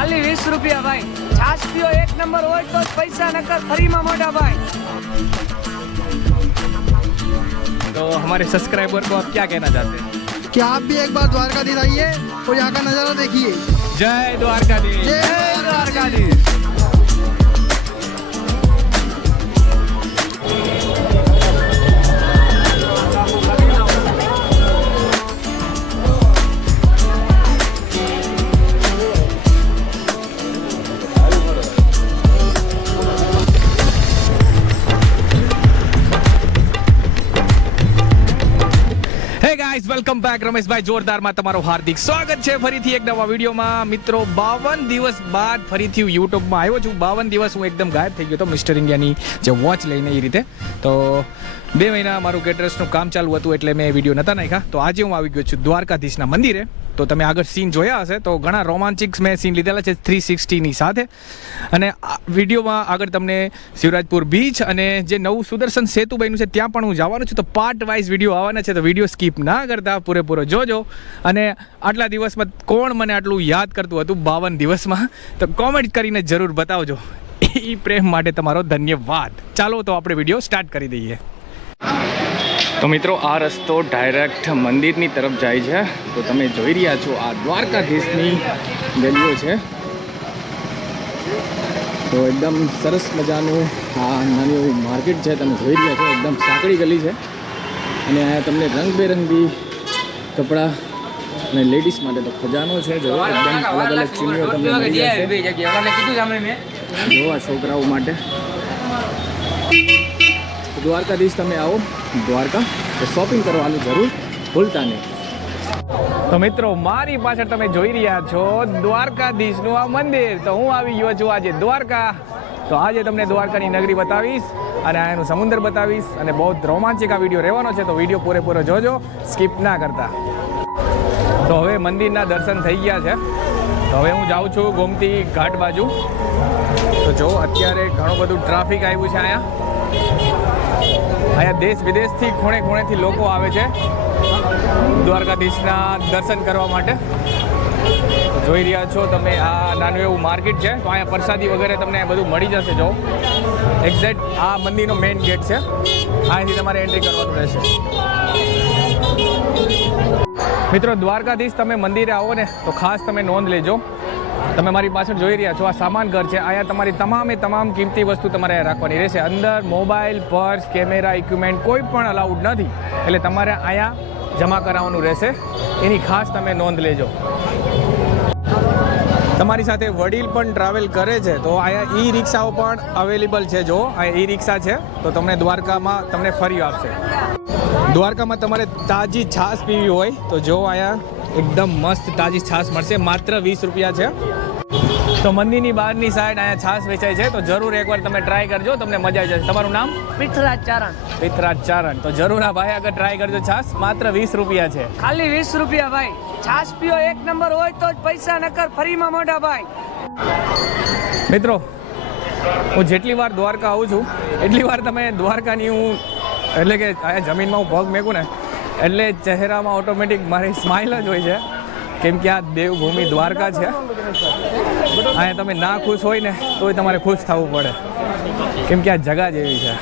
खाली 20 रुपया भाई। छाछ पियो एक नंबर हो तो पैसा नकर फ्री में मोटा भाई। तो हमारे सब्सक्राइबर को आप क्या कहना चाहते हैं? कि आप भी एक बार द्वारकाधीश आइए और यहाँ का नज़ारा देखिए। जय द्वारकाधीश। जय द्वारकाधीश। વેલકમ બેક રમેશભાઈ જોરદારમાં તમારું હાર્દિક સ્વાગત છે ફરીથી એક નવા વિડીયોમાં। મિત્રો 52 દિવસ બાદ ફરીથી યુટ્યુબમાં આવ્યો છું। 52 દિવસ હું એકદમ ગાયબ થઈ ગયો હતો મિસ્ટર ઇન્ડિયાની જે વોચ લઈને એ રીતે। તો 2 મહિના મારું કેટરસનું કામ ચાલુ હતું એટલે મેં વિડીયો નહોતા નાખ્યા। તો આજે હું આવી ગયો છું દ્વારકાધીશના મંદિરે। તો તમે આગળ સીન જોયા હશે તો ઘણા રોમાંચિક મેં સીન લીધેલા છે 360ની સાથે। અને વિડીયોમાં આગળ તમને શિવરાજપુર બીચ અને જે નવું સુદર્શન સેતુ બન્યું છે ત્યાં પણ હું જવાનું છું। તો પાર્ટ વાઇઝ વિડીયો આવવાના છે, તો વિડીયો સ્કીપ ના કરતા પૂરેપૂરો જોજો। અને આટલા દિવસમાં કોણ મને આટલું યાદ કરતું હતું 52 દિવસમાં, તો કોમેન્ટ કરીને જરૂર બતાવજો। એ પ્રેમ માટે તમારો ધન્યવાદ। ચાલો તો આપણે વિડીયો સ્ટાર્ટ કરી દઈએ। તો મિત્રો આ રસ્તો ડાયરેક્ટ મંદિરની તરફ જાય છે। તો તમે જોઈ રહ્યા છો આ દ્વારકાધીશની ગલીઓ છે। તો એકદમ સરસ મજાનું આ નાની એવું માર્કેટ છે, તમે જોઈ રહ્યા છો એકદમ સાંકડી ગલી છે। અને આ તમને રંગબેરંગી કપડાં અને લેડીઝ માટે તો ખજાનો છે, જો એકદમ અલગ અલગ ચીનીઓ તમને મળી જશે। જો આ છોકરાઓ માટે દ્વારકાધીશ તમે આવો દ્વારકા તો શોપિંગ કરવાનું જરૂર ભૂલતા નહીં। તો મિત્રો મારી પાછળ તમે જોઈ રહ્યા છો દ્વારકાધીશનું આ મંદિર। તો હું આવી ગયો છું આજે દ્વારકા। તો આજે તમને દ્વારકાની નગરી બતાવીશ અને અહીંનું સમુદ્ર બતાવીશ અને બહુ રોમાંચિક આ વિડીયો રહેવાનો છે। તો વિડીયો પૂરેપૂરો જોજો, સ્કીપ ના કરતા। તો હવે મંદિરના દર્શન થઈ ગયા છે, તો હવે હું જાઉં છું ગોમતી ઘાટ બાજુ। તો જો અત્યારે ઘણું બધું ટ્રાફિક આવ્યું છે અહીંયા દેશ વિદેશથી ખૂણે ખૂણેથી લોકો આવે છે દ્વારકાધીશના દર્શન કરવા માટે। જોઈ રહ્યા છો તમે આ નાનું એવું માર્કેટ છે, તો અહીંયા પ્રસાદી વગેરે તમને બધું મળી જશે। જો એક્ઝેક્ટ આ મંદિરનો મેઇન ગેટ છે, અહીંથી તમારે એન્ટ્રી કરવાનું રહેશે। મિત્રો દ્વારકાધીશ તમે મંદિરે આવો ને તો ખાસ તમે નોંધ લેજો। તમે મારી પાછળ જોઈ રહ્યા છો આ સામાન ઘર છે, અહીંયા તમારી તમામ કિંમતી વસ્તુ તમારે રાખવાની રહેશે। અંદર મોબાઈલ, પર્સ, કેમેરા, ઇક્વિપમેન્ટ કોઈ પણ અલાઉડ નથી, એટલે તમારે અહીંયા જમા કરાવવાનું રહેશે, એની ખાસ તમે નોંધ લેજો। તમારી સાથે વડીલ પણ ટ્રાવેલ કરે છે તો અહીંયા ઈ રિક્ષાઓ પણ અવેલેબલ છે। જો અહીંયા ઈ રિક્ષા છે તો તમને દ્વારકામાં તમને ફરી આપશે। દ્વારકામાં તમારે તાજી છાશ પીવી હોય તો જો અહીંયા એકદમ મસ્ત તાજી છાશ મળશે, માત્ર 20 રૂપિયા છે। તો મંદિરની બહારની સાઈડ અહીંયા છાશ વેચાય છે, તો જરૂર એકવાર તમે ટ્રાય કરજો, તમને મજા આવી જશે। તમારું નામ? पृथ्वीराज चारण। પૃથ્વીરાજ ચારણ। તો જરૂર આ ભાઈ આગળ ટ્રાય કરજો છાશ, માત્ર 20 રૂપિયા છે। खाली 20 रुपया भाई। छाछ पियो एक नंबर हो तो पैसा नकर फ्री में मोटा भाई। મિત્રો હું જેટલી વાર દ્વારકા આવું છું એટલી વાર તમે દ્વારકાની હું એટલે કે અહીંયા જમીનમાં હું પગ મેકું ને એટલે ચહેરામાં ઓટોમેટિક મારી સ્માઇલ જ હોય છે, કેમ કે આ દેવભૂમિ દ્વારકા છે। અહીંયા તમે ના ખુશ હોય ને તોય તમારે ખુશ થવું પડે, કેમ કે આ જગા જેવી છે।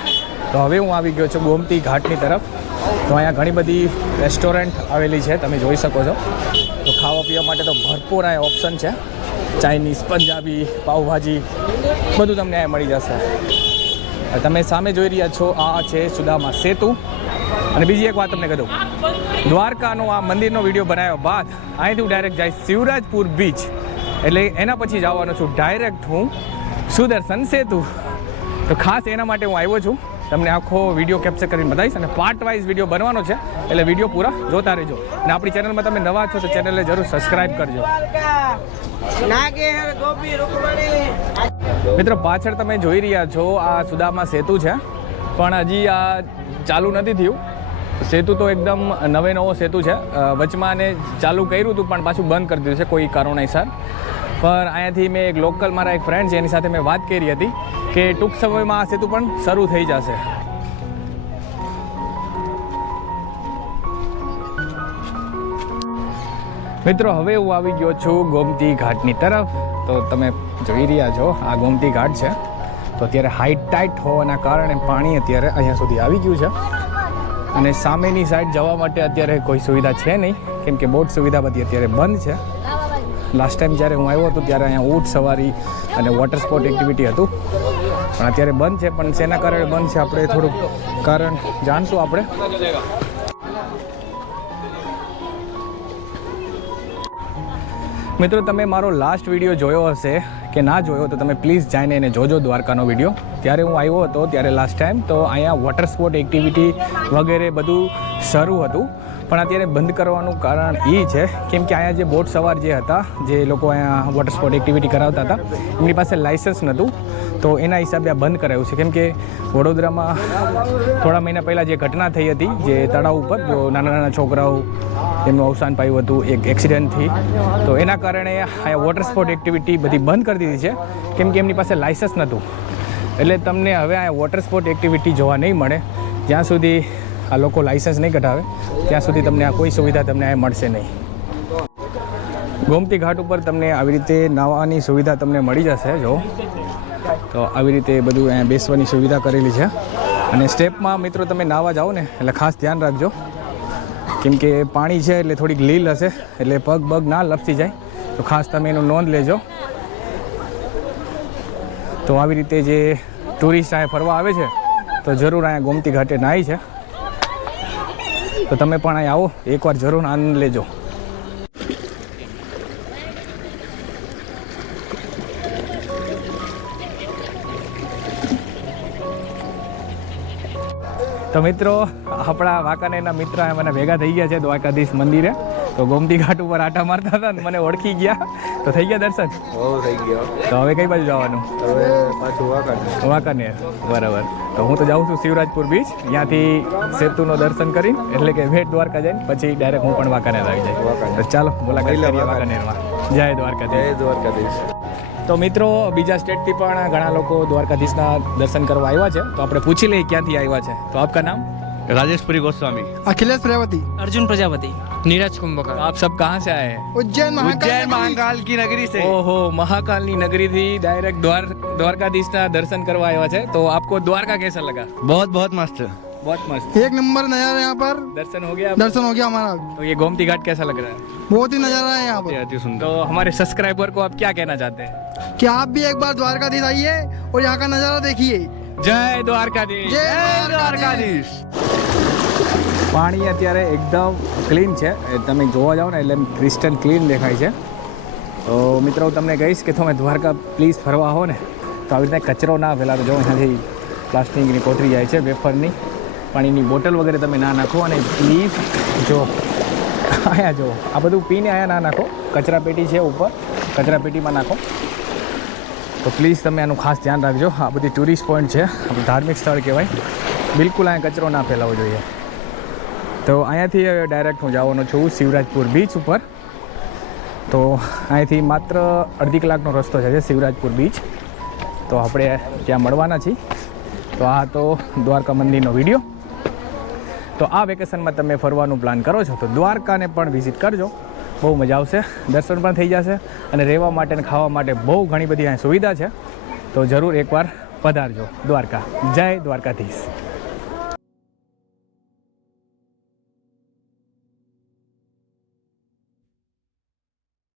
તો હવે હું આવી ગયો છું ગોમતી ઘાટની તરફ। તો અહીંયા ઘણી બધી રેસ્ટોરન્ટ આવેલી છે, તમે જોઈ શકો છો। તો ખાવા પીવા માટે તો ભરપૂર અહીંયા ઓપ્શન છે, ચાઇનીઝ, પંજાબી, પાવભાજી બધું તમને અહીંયા મળી જશે। તમે સામે જોઈ રહ્યા છો આ છે સુદામા સેતુ। અને બીજી એક વાત તમને કહી દઉં, દ્વારકાનો આ મંદિરનો વિડીયો બનાવ્યા બાદ અહીંથી હું ડાયરેક્ટ જઈશ શિવરાજપુર બીચ, એટલે એના પછી જવાનો છું ડાયરેક્ટ હું સુદર્શન સેતુ। તો ખાસ એના માટે હું આવ્યો છું, તમને આખો વિડીયો કેપ્ચર કરીને બતાવીશ અને પાર્ટ વાઇઝ વિડીયો બનવાનો છે, એટલે વિડીયો પૂરા જોતા રહેજો। અને આપણી ચેનલમાં તમે નવા છો તો ચેનલને જરૂર સબસ્ક્રાઈબ કરજો। મિત્રો પાછળ તમે જોઈ રહ્યા છો આ સુદામા સેતુ છે, પણ હજી આ ચાલુ નથી થયું। સેતુ તો એકદમ નવો સેતુ છે, વચમાં ને ચાલુ કર્યું હતું પણ પાછું બંધ કરી દીધું છે કોઈ કારણોસર। પણ અહીંયાથી મેં એક લોકલ મારા એક ફ્રેન્ડ છે એની સાથે મેં વાત કરી હતી કે ટૂંક સમયમાં આ સેતુ પણ શરૂ થઈ જશે। મિત્રો હવે હું આવી ગયો છું ગોમતી ઘાટની તરફ. તો તમે જોઈ રહ્યા છો આ ગોમતી ઘાટ છે. તો અત્યારે હાઈટ ટાઈટ હોવાના કારણે પાણી અત્યારે અહીંયા સુધી આવી ગયું છે અને સામેની સાઈડ જવા માટે અત્યારે કોઈ સુવિધા છે નહીં, કેમ કે બોટ સુવિધા બધી અત્યારે બંધ છે. લાસ્ટ ટાઈમ જ્યારે હું આવ્યો હતો ત્યારે અહીંયા ઊંટ સવારી અને વોટર સ્પોર્ટ એક્ટિવિટી હતું, પણ અત્યારે બંધ છે. પણ શેના કારણે બંધ છે આપણે થોડુંક કારણ જાણશું આપણે. મિત્રો તમે મારો લાસ્ટ વિડીયો જોયો હશે કે ના જોયો તો તમે પ્લીઝ જઈને એને જોજો, દ્વારકાનો વિડીયો. ત્યારે હું આવ્યો હતો ત્યારે લાસ્ટ ટાઈમ તો અહીંયા વોટર સ્પોર્ટ એક્ટિવિટી વગેરે બધું શરૂ હતું, પણ અત્યારે બંધ કરવાનું કારણ એ છે કેમ કે અહીંયા જે બોટ સવાર જે હતા, જે લોકો અહીંયા વોટર સ્પોર્ટ એક્ટિવિટી કરાવતા હતા, એમની પાસે લાઇસન્સ નહોતું. તો એના હિસાબે આ બંધ કરાયું છે. કેમ કે વડોદરામાં થોડા મહિના પહેલાં જે ઘટના થઈ હતી, જે તળાવ ઉપર જો નાના નાના છોકરાઓ એમનું અવસાન પામ્યું હતું એક એક્સિડન્ટથી, તો એના કારણે અહીંયા વોટર સ્પોર્ટ એક્ટિવિટી બધી બંધ કરી દીધી છે કેમ કે એમની પાસે લાઇસન્સ નહોતું. એટલે તમને હવે અહીંયા વોટર સ્પોર્ટ એક્ટિવિટી જોવા નહીં મળે. જ્યાં સુધી આ લોકો લાઇસન્સ નહીં કઢાવે ત્યાં સુધી તમને આ કોઈ સુવિધા તમને અહીંયા મળશે નહીં. ગોમતી ઘાટ ઉપર તમને આવી રીતે નાહવાની સુવિધા તમને મળી જશે. જો તો આવી રીતે બધું અહીંયા બેસવાની સુવિધા કરેલી છે. અને સ્ટેપમાં મિત્રો તમે નાહવા જાઓ ને એટલે ખાસ ધ્યાન રાખજો, કેમ કે પાણી છે એટલે થોડીક લીલ હશે, એટલે પગ બગ ના લપસી જાય, તો ખાસ તમે એનું નોંધ લેજો. તો આવી રીતે જે ટુરિસ્ટ અહીંયા ફરવા આવે છે તો જરૂર અહીંયા ગોમતી ઘાટે નાહી છે. તો તમે પણ અહીં આવો, એકવાર જરૂર આનંદ લેજો. તો મિત્રો આપણા વાંકાનેરના મિત્ર મને ભેગા થઈ ગયા છે દ્વારકાધીશ મંદિરે. તો ગોમતી ઘાટ ઉપર આટા મારતા હતા ને મને ઓળખી ગયા, તો થઈ ગયા દર્શન? થઈ ગયો. તો હવે કઈ બાજુ જવાનું? હવે પાછું વાંકાનેર. બરાબર. તો હું તો જાઉં છું શિવરાજપુર બીચ, ત્યાંથી સેતુનો દર્શન કરી એટલે કે ભેટ દ્વારકા જઈને પછી ડાયરેક્ટ હું પણ વાંકાનેર આવી જાય. તો ચાલો મુલાકાત કરીએ વાંકાનેરમાં. જય દ્વારકાધીશ. જય દ્વારકાધીશ. તો મિત્રો બીજા સ્ટેટથી પણ ઘણા લોકો દ્વારકાધીશના દર્શન કરવા આવ્યા છે, તો આપણે પૂછી લઈએ ક્યાંથી આવ્યા છે. તો આપકા નામ? राजेशपुरी गोस्वामी, अखिलेश प्रजापति, अर्जुन प्रजापति, नीरज कुंभकर। आप सब कहाँ से आए हैं? उज्जैन महाकाल की नगरी से। ओहो, महाकालनी नगरी थी डायरेक्ट द्वारकाधीशના દર્શન કરવા આવ્યા છે. तो आपको द्वारका कैसा लगा? बहुत बहुत मस्त. बहुत मस्त. एक नंबर नजारा यहाँ पर, दर्शन हो गया? दर्शन हो गया हमारा. तो ये गोमती घाट कैसा लग रहा है? बहुत ही नजारा है यहाँ पर. अति सुंदर. तो हमारे सब्सक्राइबर को आप क्या कहना चाहते हैं? कि आप भी एक बार द्वारकाधीश आइए और यहाँ का नजारा देखिए. जय द्वारकाधीश. जय द्वारकाधीश. પાણી અત્યારે એકદમ ક્લીન છે, તમે જોવા જાઓ ને એટલે એમ ક્રિસ્ટલ ક્લીન દેખાય છે. તો મિત્રો હું તમને કહીશ કે તમે દ્વારકા પ્લીઝ ફરવા હો ને તો આવી રીતે કચરો ના ફેલાવો. જો અહીંયાથી પ્લાસ્ટિકની કોથળી જાય છે, વેફરની, પાણીની બોટલ વગેરે તમે ના નાખો. અને પ્લીઝ જો અહીંયા જો આ બધું પીને અહીંયા ના નાખો, કચરા પેટી છે ઉપર, કચરા પેટીમાં નાખો. તો પ્લીઝ તમે આનું ખાસ ધ્યાન રાખજો. આ બધી ટુરિસ્ટ પોઈન્ટ છે, આપણું ધાર્મિક સ્થળ કહેવાય, બિલકુલ અહીંયા કચરો ના ફેલાવવો જોઈએ. તો અહીંયાથી ડાયરેક્ટ હું જવાનો છું શિવરાજપુર બીચ ઉપર. તો અહીંયાથી માત્ર અડધી કલાકનો રસ્તો છે શિવરાજપુર બીચ. તો આપણે ત્યાં મળવાના છીએ. તો આ તો દ્વારકા મંદિરનો વિડીયો. તો આ વેકેશનમાં તમે ફરવાનું પ્લાન કરો છો તો દ્વારકાને પણ વિઝિટ કરજો, બહુ મજા આવશે. દર્શન પણ થઈ જશે અને રહેવા માટે અને ખાવા માટે બહુ ઘણી બધી અહીં સુવિધા છે. તો જરૂર એકવાર પધારજો દ્વારકા. જય દ્વારકાધીશ.